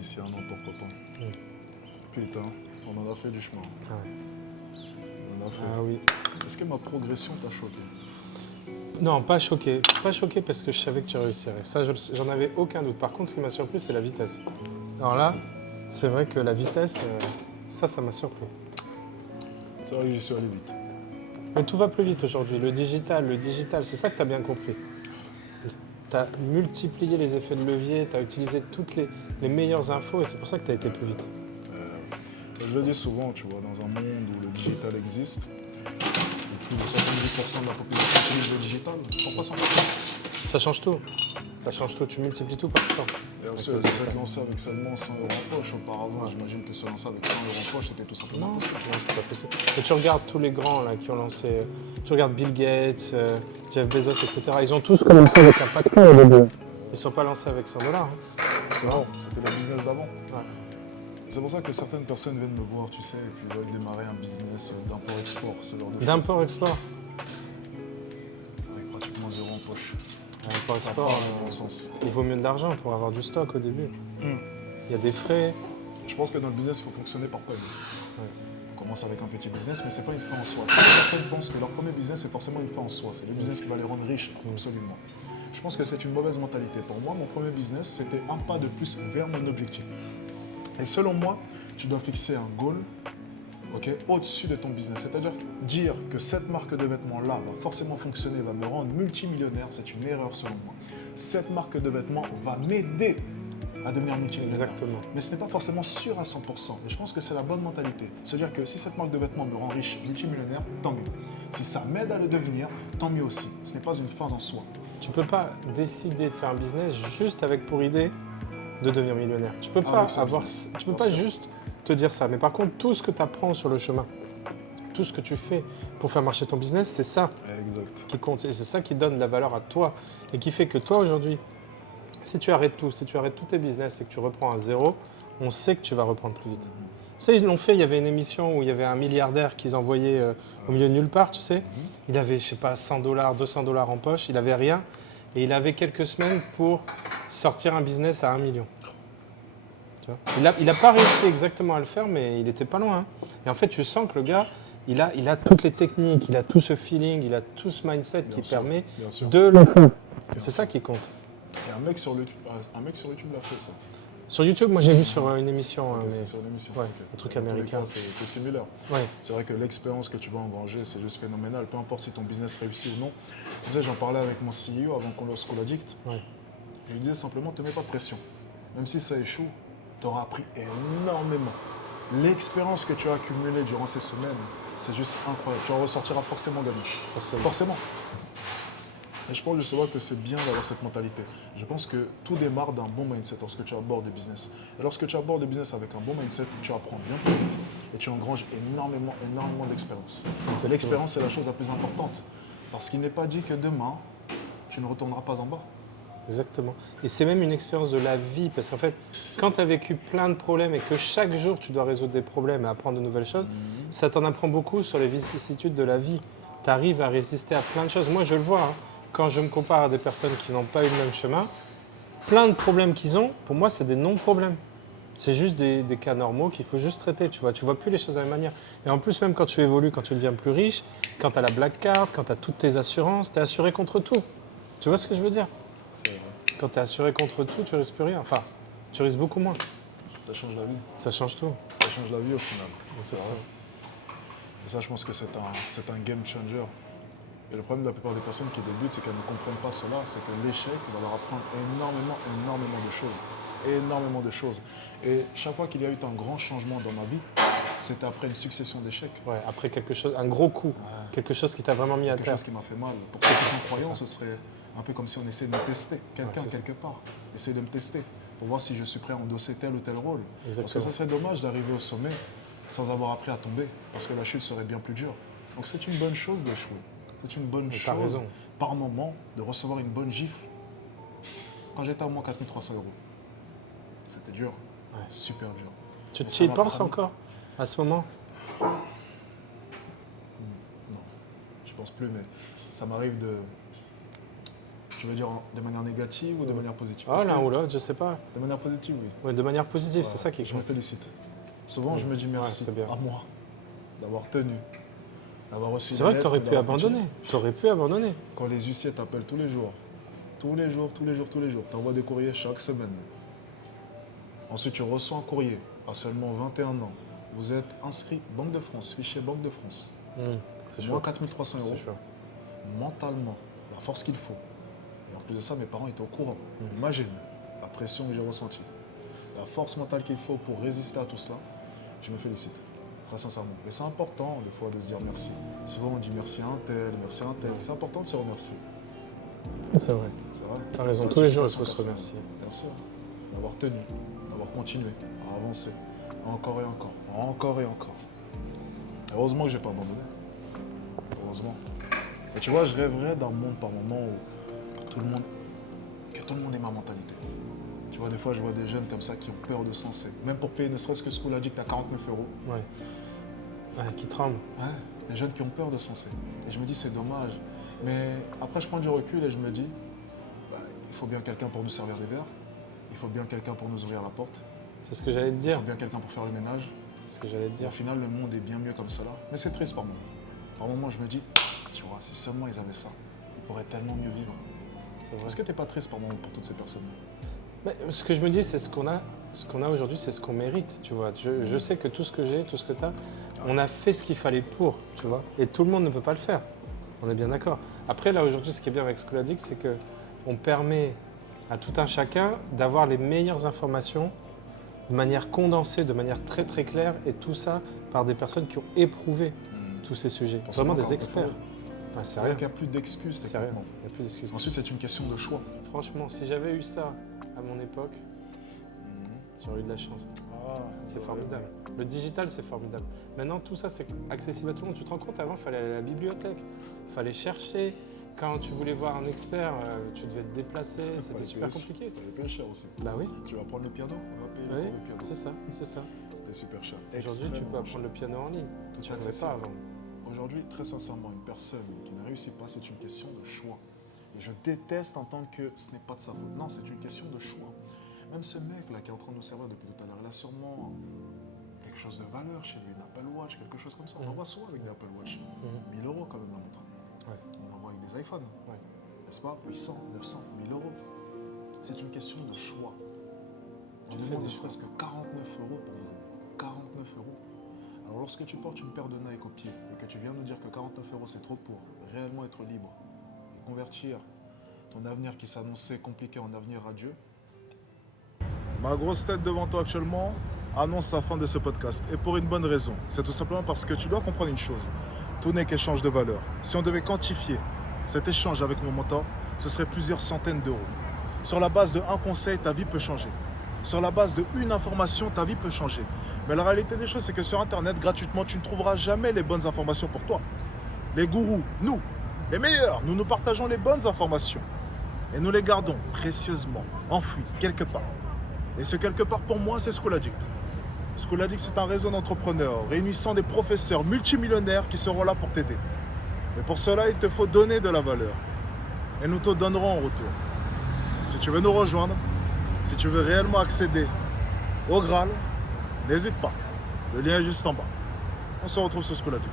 d'ici un an, pourquoi pas. Putain, on en a fait du chemin. Ah ouais. On en a fait. Ah oui. Est-ce que ma progression t'a choqué? Non, pas choqué. Pas choqué parce que je savais que tu réussirais. Ça, j'en avais aucun doute. Par contre, ce qui m'a surpris, c'est la vitesse. Alors là, c'est vrai que la vitesse, ça m'a surpris. C'est vrai que j'y suis allé vite. Mais tout va plus vite aujourd'hui. Le digital, c'est ça que tu as bien compris. Tu as multiplié les effets de levier, tu as utilisé toutes les meilleures infos et c'est pour ça que tu as été plus vite. Je le dis souvent, tu vois, dans un monde où le digital existe, où plus de 70% de la population utilise le digital, pourquoi ça marche? Ça change tout. Ça change tout. Tu multiplies tout par 100. Bien sûr, vous êtes lancé avec seulement 100 euros en poche. Auparavant, j'imagine que se lancer avec 100 euros en poche, c'était tout simplement Non, impossible. non, c'est pas possible. Et tu regardes tous les grands là, qui ont lancé, tu regardes Bill Gates, Jeff Bezos, etc. Ils ont tous commencé avec un paquet au début. Ils ne sont pas lancés avec 100 $. C'est vrai, c'était le business d'avant. Ouais. C'est pour ça que certaines personnes viennent me voir, tu sais, et puis veulent démarrer un business d'import-export, ce genre de choses. D'import-export. Avec pratiquement zéro en poche. Import-export, Ça part dans le bon sens. il vaut mieux de l'argent pour avoir du stock au début. Il y a des frais. Je pense que dans le business, il faut fonctionner par palier. Ouais. On commence avec un petit business, mais ce n'est pas une fin en soi. Les personnes pensent que leur premier business est forcément une fin en soi. C'est le business qui va les rendre riches, absolument. Je pense que c'est une mauvaise mentalité. Pour moi, mon premier business, c'était un pas de plus vers mon objectif. Et selon moi, tu dois fixer un goal, au-dessus de ton business. C'est-à-dire dire que cette marque de vêtements-là va forcément fonctionner, va me rendre multimillionnaire, c'est une erreur selon moi. Cette marque de vêtements va m'aider à devenir multimillionnaire. Exactement. Mais ce n'est pas forcément sûr à 100%. Mais je pense que c'est la bonne mentalité. C'est-à-dire que si cette marque de vêtements me rend riche, multimillionnaire, tant mieux. Si ça m'aide à le devenir, tant mieux aussi. Ce n'est pas une fin en soi. Tu ne peux pas décider de faire un business juste avec pour idée de devenir millionnaire. Tu peux pas avec ça, avoir, business. tu peux Bien pas sûr. juste te dire ça. Mais par contre, tout ce que tu apprends sur le chemin, tout ce que tu fais pour faire marcher ton business, c'est ça Exact. qui compte. Et c'est ça qui donne la valeur à toi et qui fait que toi aujourd'hui, si tu arrêtes tout, si tu arrêtes tous tes business et que tu reprends à zéro, on sait que tu vas reprendre plus vite. Tu sais, ils l'ont fait, il y avait une émission où il y avait un milliardaire qu'ils envoyaient au milieu de nulle part, tu sais. Il avait, je sais pas, 100 $, 200 $ en poche, il avait rien. Et il avait quelques semaines pour sortir un business à 1 million. Tu vois, il a pas réussi exactement à le faire, mais il était pas loin. Hein. Et en fait, tu sens que le gars, il a toutes les techniques, il a tout ce feeling, il a tout ce mindset qui sûr, permet bien sûr. de le faire. C'est ça qui compte. Et un mec sur YouTube l'a fait, ça. Sur YouTube, moi j'ai vu sur une émission. Ok, mais- c'est sur une émission. Ouais, Ok. un truc Dans tous les américain. cas, c'est similaire. Ouais. C'est vrai que l'expérience que tu vas engranger, c'est juste phénoménal. Peu importe si ton business réussit ou non. Tu sais, j'en parlais avec mon CEO avant qu'on lance School Addict. Ouais. Je lui disais simplement, ne te mets pas de pression. Même si ça échoue, tu auras appris énormément. L'expérience que tu as accumulée durant ces semaines, c'est juste incroyable. Tu en ressortiras forcément gagnant. Forcément. Forcément. Et je pense justement que c'est bien d'avoir cette mentalité. Je pense que tout démarre d'un bon mindset lorsque tu abordes le business. Et lorsque tu abordes le business avec un bon mindset, tu apprends bien plus vite et tu engranges énormément d'expérience. C'est l'expérience, c'est la chose la plus importante. Parce qu'il n'est pas dit que demain, tu ne retourneras pas en bas. Exactement. Et c'est même une expérience de la vie, parce qu'en fait, quand tu as vécu plein de problèmes et que chaque jour tu dois résoudre des problèmes et apprendre de nouvelles choses, ça t'en apprend beaucoup sur les vicissitudes de la vie. Tu arrives à résister à plein de choses. Moi, je le vois, hein, quand je me compare à des personnes qui n'ont pas eu le même chemin, plein de problèmes qu'ils ont, pour moi, c'est des non-problèmes. C'est juste des cas normaux qu'il faut juste traiter, tu vois. Tu vois plus les choses de la même manière. Et en plus, même quand tu évolues, quand tu deviens plus riche, quand tu as la black card, quand tu as toutes tes assurances, tu es assuré contre tout. Tu vois ce que je veux dire? C'est vrai. Quand tu es assuré contre tout, tu risques plus rien. Enfin, tu risques beaucoup moins. Ça change la vie. Ça change tout. Ça change la vie au final. C'est vrai. Et ça, je pense que c'est un game changer. Et le problème de la plupart des personnes qui débutent, c'est qu'elles ne comprennent pas cela. C'est que l'échec va leur apprendre énormément de choses. Énormément de choses. Et chaque fois qu'il y a eu un grand changement dans ma vie, c'était après une succession d'échecs. Ouais, après quelque chose, un gros coup, quelque chose qui t'a vraiment mis à Quelque terre. chose qui m'a fait mal. Pour ceux qui sont croyants, ce serait un peu comme si on essayait de me tester. Quelqu'un, c'est ça. quelque part, essaie de me tester pour voir si je suis prêt à endosser tel ou tel rôle. Parce que Exactement. ça serait dommage d'arriver au sommet sans avoir appris à tomber, parce que la chute serait bien plus dure. Donc c'est une bonne chose d'échouer. C'est une bonne t'as chose, raison. par moment, de recevoir une bonne gifle. Quand j'étais à moins 4 300 €, c'était dur, Ouais. super dur. Tu Mais y ça m'a penses appris- encore à ce moment? Non, je pense plus, mais ça m'arrive de Tu veux dire de manière négative ou de manière positive? Ah, l'un ou l'autre, je sais pas. De manière positive, oui. Ouais, de manière positive, Ouais, c'est ça qui est Je me cool. félicite. Souvent, je me dis merci c'est bien. à moi d'avoir tenu, d'avoir reçu. C'est vrai que tu aurais pu abandonner. Tu aurais pu abandonner. Quand les huissiers t'appellent tous les jours, tous les jours, tu envoies des courriers chaque semaine. Ensuite, tu reçois un courrier à seulement 21 ans. Vous êtes inscrit Banque de France, fichier Banque de France. C'est Moins chaud. 4 300 euros. C'est chaud. Mentalement, la force qu'il faut. Et en plus de ça, mes parents étaient au courant. Imagine la pression que j'ai ressentie. La force mentale qu'il faut pour résister à tout cela, je me félicite. Très sincèrement. Et c'est important, des fois, de se dire merci. Souvent, on dit merci à un tel, merci à un tel. C'est important de se remercier. C'est vrai. C'est vrai. T'as raison, Toi, tous tu les dis jours, pas il faut son se personnel. remercier. Bien sûr. D'avoir tenu, d'avoir continué, à avancer. Encore et encore. Encore et encore. Heureusement que j'ai pas abandonné. Heureusement. Et tu vois, je rêverais d'un monde par moment où tout le monde ait ma mentalité. Tu vois, des fois, je vois des jeunes comme ça qui ont peur de se lancer. Même pour payer ne serait-ce que ce qu'on a dit que tu as 49 euros. Ouais. Ouais, qui tremble. Ouais, les jeunes qui ont peur de se lancer. Et je me dis, c'est dommage. Mais après, je prends du recul et je me dis, bah, il faut bien quelqu'un pour nous servir des verres. Il faut bien quelqu'un pour nous ouvrir la porte. C'est ce que j'allais te Il dire. faut bien quelqu'un pour faire le ménage. C'est ce que j'allais te Et dire. au final, le monde est bien mieux comme cela. Mais c'est triste par moment. Par moment, je me dis, tu vois, si seulement ils avaient ça, ils pourraient tellement mieux vivre. C'est vrai. Est-ce que tu n'es pas triste par moment pour toutes ces personnes? Mais ce que je me dis, c'est ce qu'on a aujourd'hui, c'est ce qu'on mérite, tu vois. Je sais que tout ce que j'ai, tout ce que tu as, on a fait ce qu'il fallait pour, tu vois. Et tout le monde ne peut pas le faire. On est bien d'accord. Après, là, aujourd'hui, ce qui est bien avec Schooladic, c'est qu'on permet à tout un chacun d'avoir les meilleures informations de manière condensée, de manière très très claire, et tout ça par des personnes qui ont éprouvé tous ces sujets. Parce Vraiment que des encore experts. une Ah, c'est Il rien. n'y a plus d'excuses, C'est rien. techniquement. Il n'y a plus d'excuses. Ensuite, c'est une question de choix. Franchement, si j'avais eu ça à mon époque, j'aurais eu de la chance. C'est formidable. Le digital, c'est formidable. Maintenant, tout ça, c'est accessible à tout le monde. Tu te rends compte, avant, il fallait aller à la bibliothèque, il fallait chercher. Quand tu voulais voir un expert, tu devais te déplacer, c'était super compliqué. Ça payer cher aussi. Bah oui, Tu vas prendre le piano, on va payer oui, le piano. c'est ça, c'est ça. C'était super cher. Aujourd'hui, tu peux apprendre le piano en ligne. Tu ne pouvais pas avant. Aujourd'hui, très sincèrement, une personne qui ne réussit pas, c'est une question de choix. Et je déteste entendre que ce n'est pas de sa faute. Non, c'est une question de choix. Même ce mec-là qui est en train de nous servir depuis tout à l'heure, il a sûrement quelque chose de valeur chez lui, une Apple Watch, quelque chose comme ça. On en voit souvent avec des Apple Watch. 1000 euros quand même la montre. Ouais. On en voit avec des iPhones. Ouais. N'est-ce pas? 800, 900, 1000 euros. C'est une question de choix. Tu On fais demande des ne serait-ce que 49 euros pour nous aider. 49 euros. Alors lorsque tu portes une paire de Nike au pied et que tu viens nous dire que 49 euros c'est trop pour réellement être libre et convertir ton avenir qui s'annonçait compliqué en avenir radieux, ma grosse tête devant toi actuellement annonce la fin de ce podcast. Et pour une bonne raison. C'est tout simplement parce que tu dois comprendre une chose. Tout n'est qu'échange de valeur. Si on devait quantifier cet échange avec mon mentor, ce serait plusieurs centaines d'euros. Sur la base de un conseil, ta vie peut changer. Sur la base de une information, ta vie peut changer. Mais la réalité des choses, c'est que sur Internet, gratuitement, tu ne trouveras jamais les bonnes informations pour toi. Les gourous, nous, les meilleurs, nous partageons les bonnes informations. Et nous les gardons précieusement, enfouies, quelque part. Et ce quelque part, pour moi, c'est Schooladic. Schooladic, c'est un réseau d'entrepreneurs réunissant des professeurs multimillionnaires qui seront là pour t'aider. Mais pour cela, il te faut donner de la valeur. Et nous te donnerons en retour. Si tu veux nous rejoindre, si tu veux réellement accéder au Graal, n'hésite pas. Le lien est juste en bas. On se retrouve sur Schooladic.